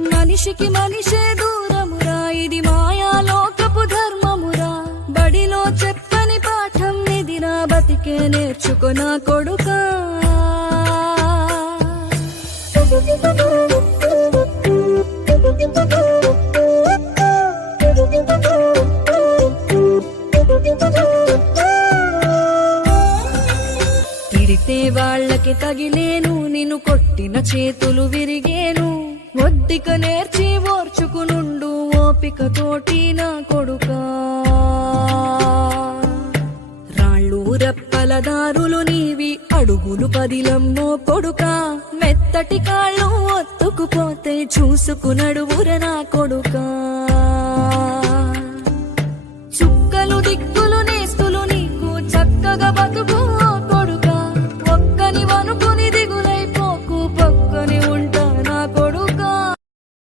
మనిషికి మనిషే దూరమురా, ఇది మాయాలోకపు ధర్మమురా. బడిలో చెప్పని పాఠం నిదిరా, బతికే నేర్చుకో నా కొడుకా. తిడితే వాళ్ళకి తగిలేను, నిన్ను కొట్టిన చేతులు విరిగేను. ఒద్దిక నేర్చి ఓర్చుకునుండు ఓపికతోటి నా కొడుకా. రాళ్ళు రెప్పల దారులు నీవి, అడుగులు పదిలమ్మో కొడుకా. మెత్తటి కాళ్ళు ఒత్తుకుపోతే చూసుకునడువుర నా కొడుకా.